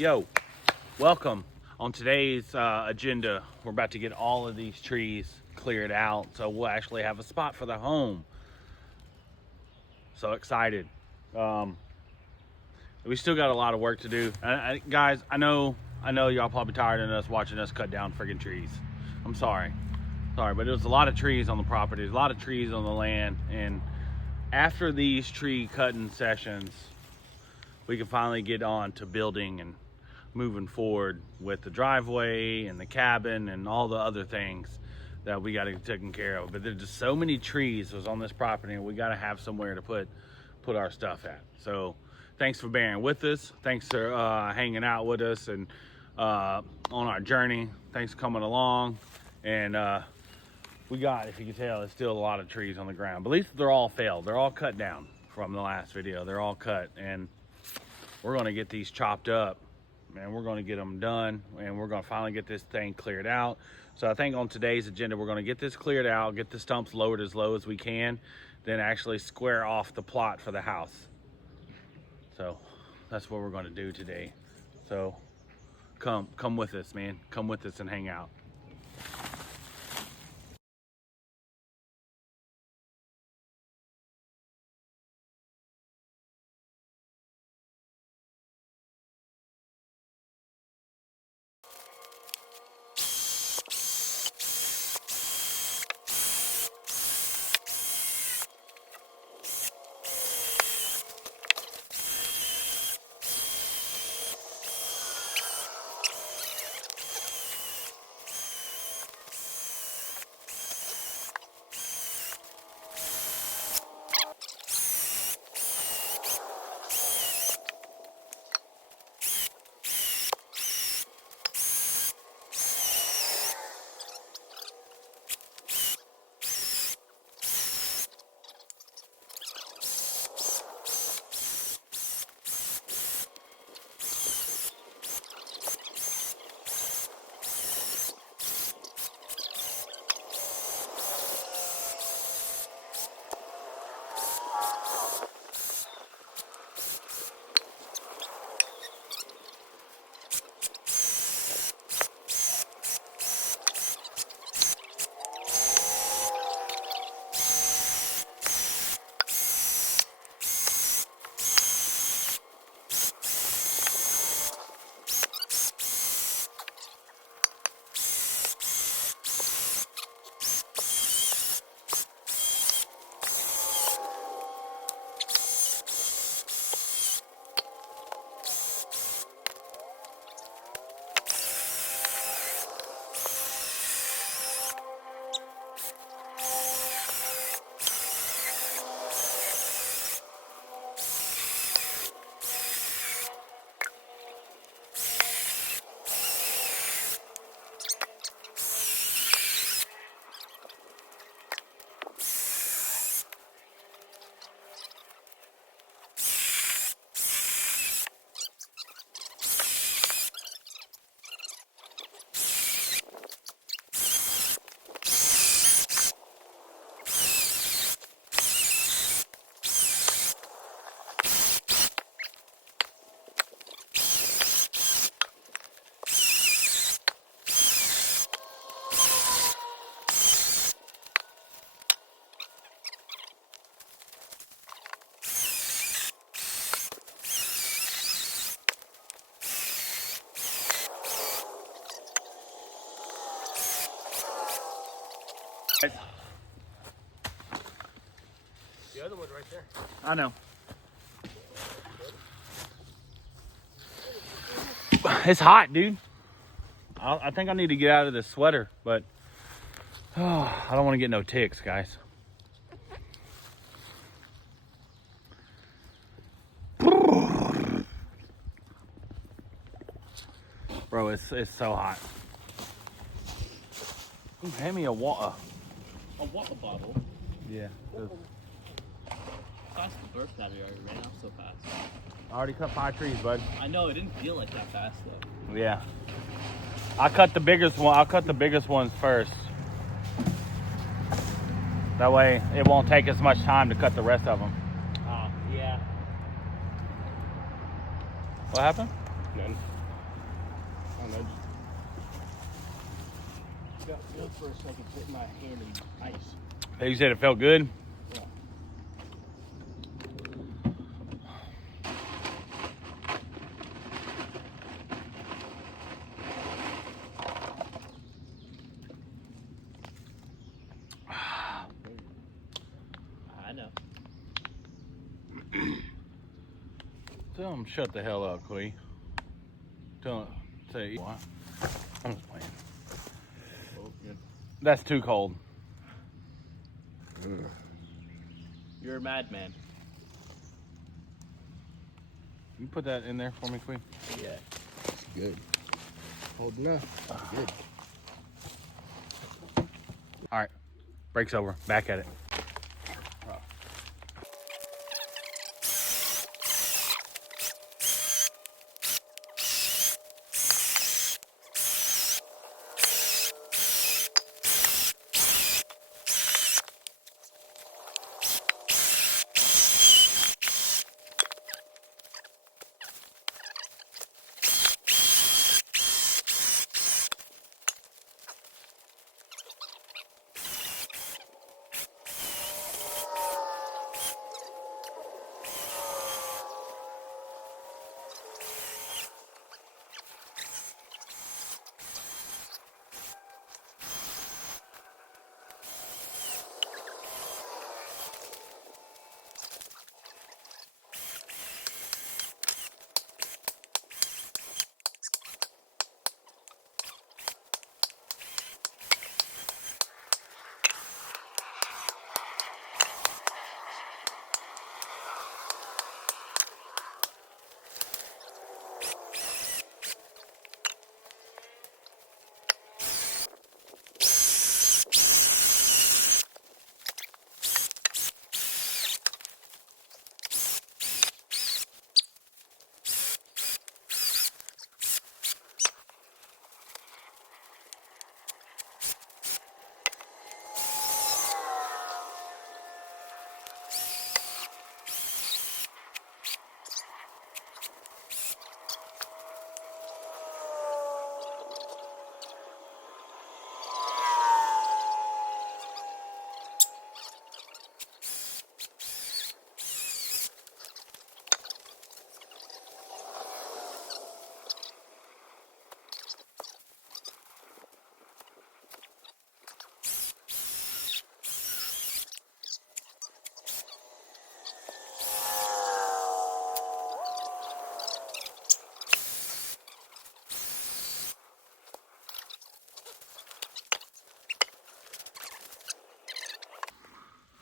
Yo, welcome. On today's agenda, we're about to get all of these trees cleared out so we'll actually have a spot for the home. So excited. We still got a lot of work to do. Guys, I know y'all probably tired of us watching us cut down friggin' trees. I'm sorry, but there's a lot of trees on the property, a lot of trees on the land, and after these tree cutting sessions, we can finally get on to building and moving forward with the driveway and the cabin and all the other things that we got to get taken care of. But there's just so many trees was on this property, and we got to have somewhere to put our stuff at. So thanks for bearing with us. Thanks for hanging out with us and on our journey. Thanks for coming along. And we got, if you can tell, there's still a lot of trees on the ground, but at least they're all felled. They're all cut down from the last video. They're all cut, and we're going to get these chopped up, and we're going to get them done, and we're going to finally get this thing cleared out. So I think on today's agenda, we're going to get this cleared out, get the stumps lowered as low as we can, then actually square off the plot for the house. So that's what we're going to do today. So come with us, man. Come with us and hang out. The other one right there. I know. It's hot, dude. I think I need to get out of this sweater, but I don't want to get no ticks, guys. Bro, it's so hot. Hand me a water. A water bottle? Yeah. Fast the burst out of here, I ran out so fast. I already cut 5 trees, bud. I know, it didn't feel like that fast though. Yeah. I cut the biggest one. I'll cut the biggest ones first. That way it won't take as much time to cut the rest of them. Yeah. What happened? None. I just got feel for a second, putting my hand in ice. Hey, you said it felt good? Yeah. I know. Tell him shut the hell up, Quee. Tell him, say, what? I'm just playing. Oh, good. That's too cold. You're a madman. You put that in there for me, Quee? Yeah. It's good. Cold enough. Good. All right, break's over. Back at it.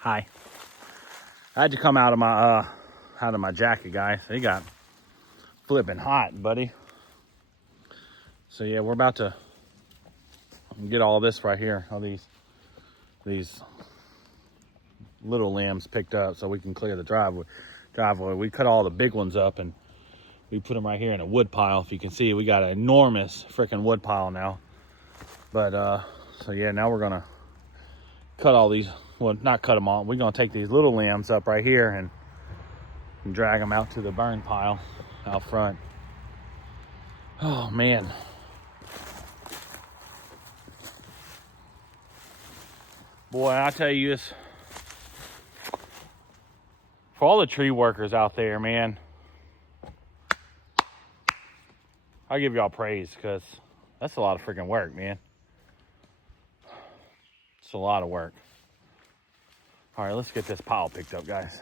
Hi. I had to come out of my jacket, guys. It got flipping hot, buddy. So yeah, we're about to get all this right here, all these little limbs picked up so we can clear the driveway. We cut all the big ones up and we put them right here in a wood pile. If you can see, we got an enormous freaking wood pile now. But so yeah, now we're gonna cut all these, well, not cut them all. We're gonna take these little limbs up right here and drag them out to the burn pile out front. Oh man. Boy, I tell you, this for all the tree workers out there, man, I give y'all praise, because that's a lot of freaking work, man. It's a lot of work. All right, let's get this pile picked up, guys.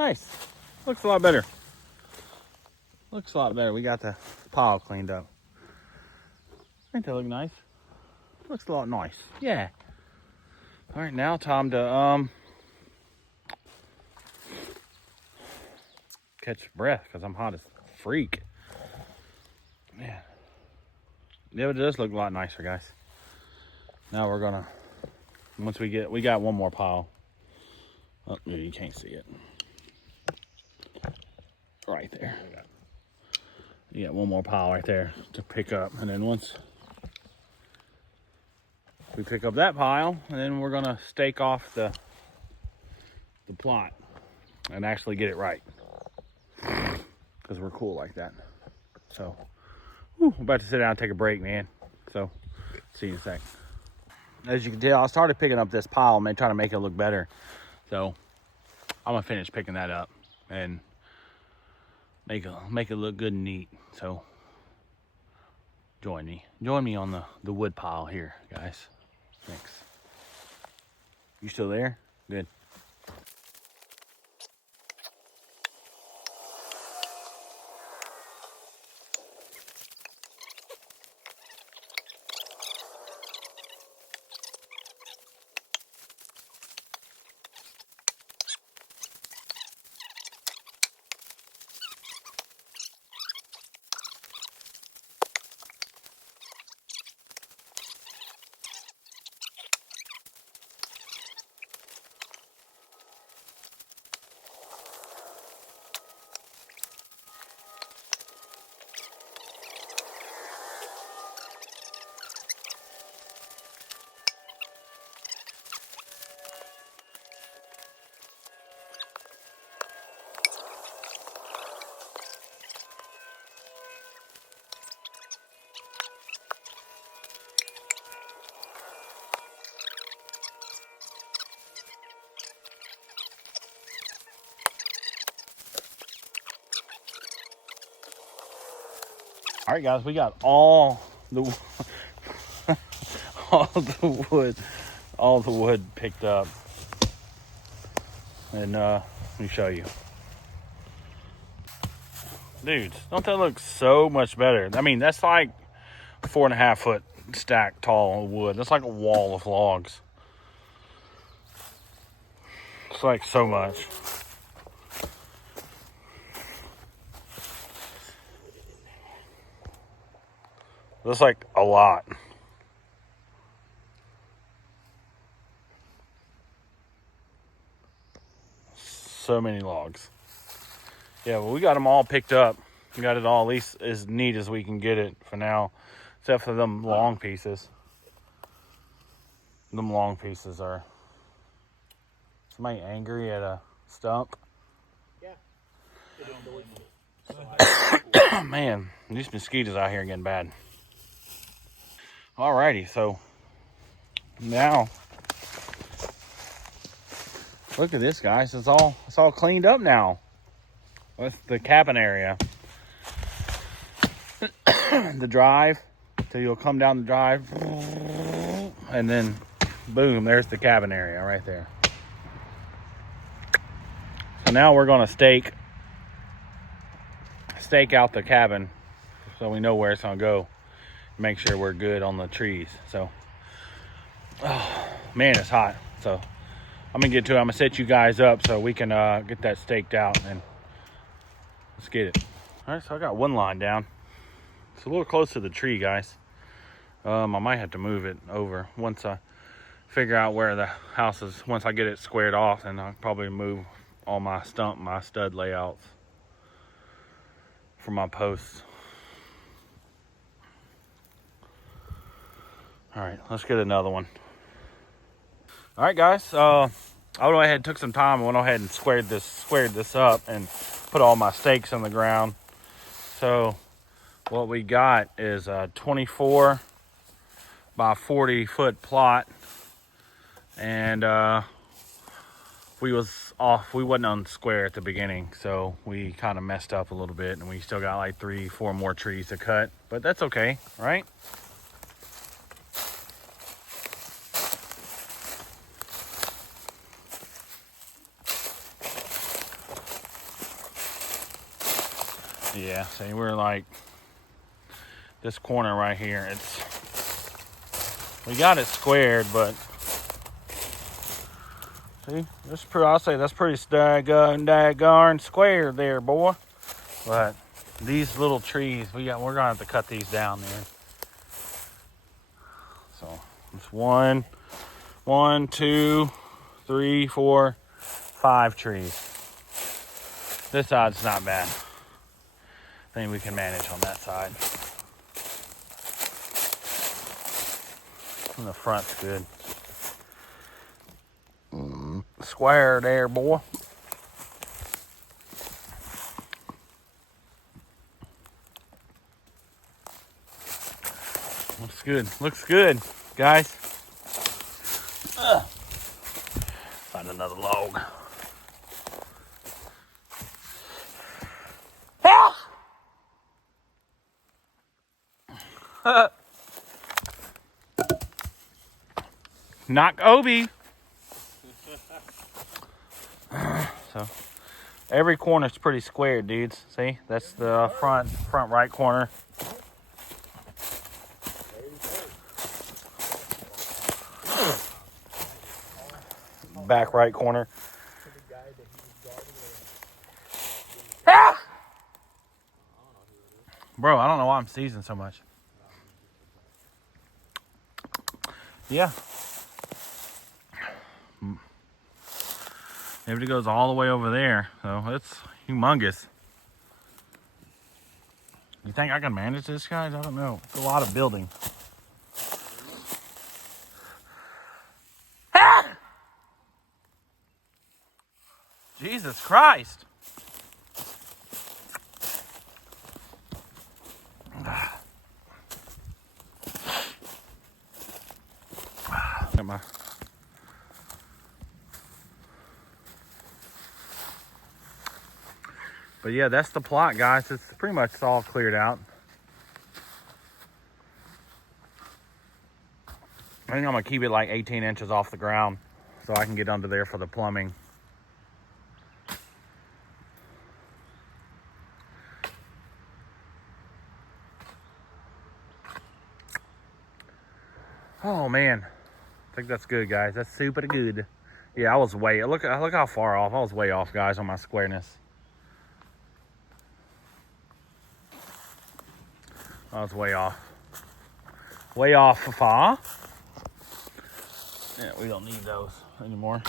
Nice. Looks a lot better. Looks a lot better. We got the pile cleaned up. Ain't that look nice? Looks a lot nice. Yeah. All right, now time to catch breath because I'm hot as a freak. Man. Yeah, it does look a lot nicer, guys. Now we're gonna, once we got one more pile. Oh, you can't see it. Right there. You got one more pile right there to pick up. And then once we pick up that pile, and then we're gonna stake off the plot and actually get it right. Because we're cool like that. So, whew, I'm about to sit down and take a break, man. So, see you in a sec. As you can tell, I started picking up this pile, man, trying to make it look better. So, I'm gonna finish picking that up and make it look good and neat. So, join me on the wood pile here, guys. Thanks. You still there? Good. All right, guys, we got all the all the wood picked up, and let me show you, dudes. Don't that look so much better? I mean, that's like 4.5 foot stack tall wood. That's like a wall of logs. It's like so much. That's like a lot. So many logs. Yeah, well, we got them all picked up. We got it all at least as neat as we can get it for now, except for them long pieces. Them long pieces are. Somebody angry at a stump? Yeah. Man, these mosquitoes out here are getting bad. Alrighty, so now look at this, guys. It's all cleaned up now. That's the cabin area. The drive. So you'll come down the drive, and then boom, there's the cabin area right there. So now we're gonna stake out the cabin so we know where it's gonna go. Make sure we're good on the trees. So, oh man, it's hot. So I'm gonna get to it. I'm gonna set you guys up so we can get that staked out, and let's get it. All right, so I got one line down. It's a little close to the tree, guys. I might have to move it over once I figure out where the house is. Once I get it squared off, and I'll probably move all my stud layouts for my posts. All right, let's get another one. All right, guys. I went ahead and took some time and went ahead and squared this up and put all my stakes on the ground. So what we got is a 24 by 40 foot plot, and we wasn't on square at the beginning, so we kind of messed up a little bit, and we still got like 3-4 more trees to cut, but that's okay, right? Yeah, see, we're like this corner right here. We got it squared, but see, I'll say that's pretty daggone square there, boy. But these little trees, we're gonna have to cut these down there. So it's 1, 2, 3, 4, 5 trees. This side's not bad. I think we can manage on that side. And the front's good. Square there, boy. Looks good. Looks good, guys. Find another log. Knock Obi. So every corner's pretty square, dudes. See, that's the front right corner. Back right corner. Bro, I don't know why I'm seizing so much. Yeah. Maybe it goes all the way over there. So it's humongous. You think I can manage this, guys? I don't know. It's a lot of building. Jesus Christ. Come on. But yeah, that's the plot, guys. It's pretty much all cleared out. I think I'm gonna keep it like 18 inches off the ground so I can get under there for the plumbing. Oh man, I think that's good, guys. That's super good. Yeah, I was way, look how far off. I was way off, guys, on my squareness. I was way off. Way off, far. Yeah, we don't need those anymore.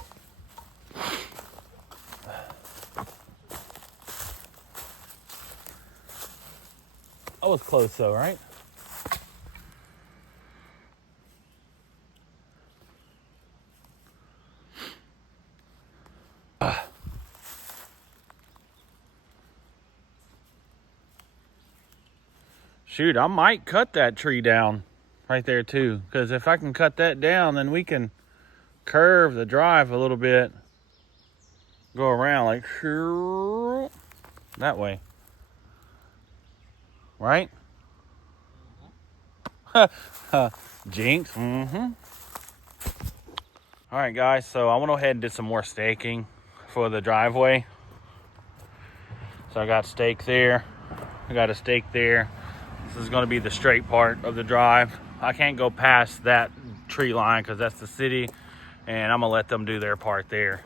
I was close though, right? Shoot, I might cut that tree down right there too. Because if I can cut that down, then we can curve the drive a little bit. Go around like that way. Right? Jinx. Mm-hmm. All right, guys. So I went ahead and did some more staking for the driveway. So I got stake there. I got a stake there. This is going to be the straight part of the drive. I can't go past that tree line because that's the city, and I'm going to let them do their part there.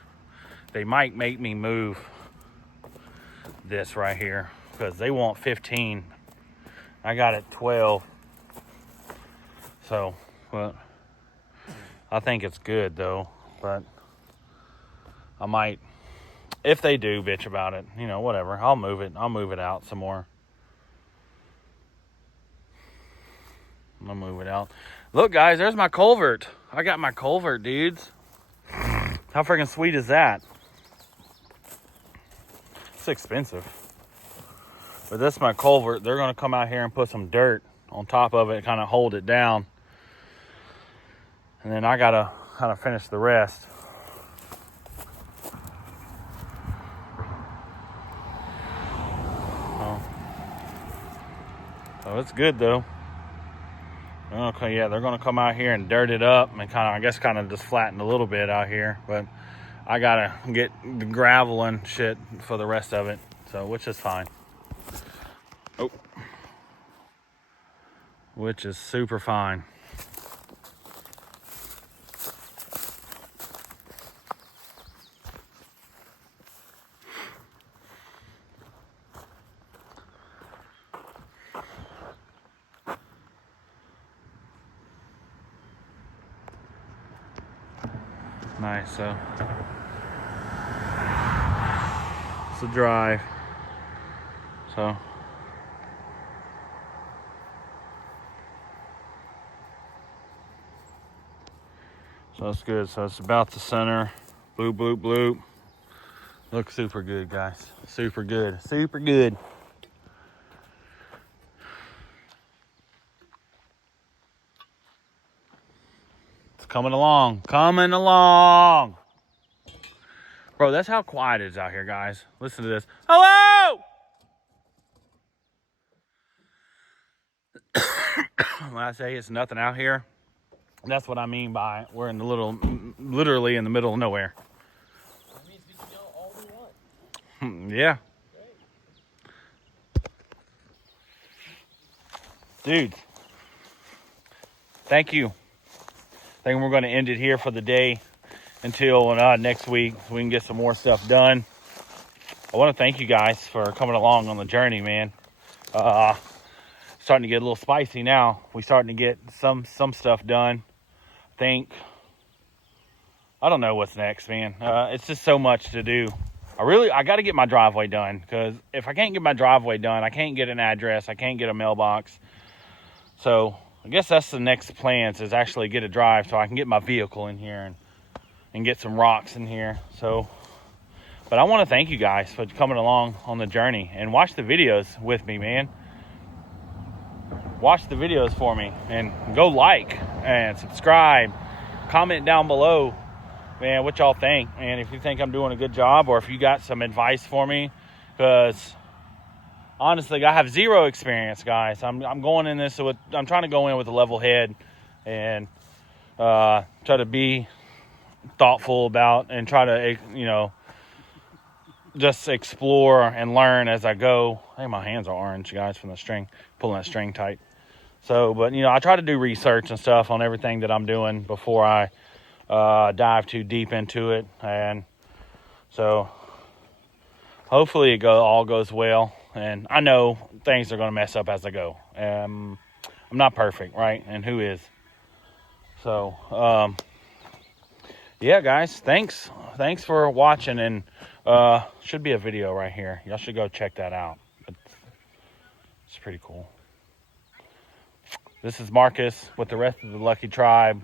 They might make me move this right here because they want 15. I got it 12. So, but I think it's good though. But I might, if they do bitch about it, you know, whatever. I'll move it. I'll move it out some more. I'm gonna move it out. Look, guys, there's my culvert. I got my culvert, dudes. How freaking sweet is that? It's expensive. But this is my culvert. They're gonna come out here and put some dirt on top of it, kind of hold it down. And then I gotta kind of finish the rest. So it's good though. Okay, yeah, they're gonna come out here and dirt it up and kind of just flatten a little bit out here. But I gotta get the gravel and shit for the rest of it, so which is fine. Oh. Which is super fine. Nice, so it's a drive. So that's good. So it's about the center. Bloop, bloop, bloop. Looks super good, guys. Super good. Super good. It's coming along. Coming along. Bro, that's how quiet it is out here, guys. Listen to this. Hello! When I say it's nothing out here, that's what I mean by we're in the literally in the middle of nowhere. That means we can yell all we want. Yeah. Dude, thank you. I think we're going to end it here for the day until next week so we can get some more stuff done. I want to thank you guys for coming along on the journey, man. Starting to get a little spicy now. We're starting to get some stuff done. I don't know what's next, man. It's just so much to do. I got to get my driveway done, because if I can't get my driveway done, I can't get an address. I can't get a mailbox. So I guess that's the next plans, is actually get a drive so I can get my vehicle in here and get some rocks in here. So, but I want to thank you guys for coming along on the journey and watch the videos with me, man. Watch the videos for me and go like and subscribe. Comment down below, man, what y'all think. And if you think I'm doing a good job, or if you got some advice for me, because honestly, I have zero experience, guys. I'm going in this with, I'm trying to go in with a level head and try to be thoughtful about and try to, just explore and learn as I go. Hey, my hands are orange, guys, from the string, pulling that string tight. So, but, I try to do research and stuff on everything that I'm doing before I dive too deep into it. And so hopefully it all goes well. And I know things are going to mess up as I go. I'm not perfect, right? And who is? So, yeah, guys, thanks for watching. And should be a video right here. Y'all should go check that out. It's pretty cool. This is Marcus with the rest of the Lucky Tribe.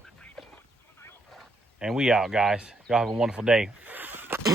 And we out, guys. Y'all have a wonderful day.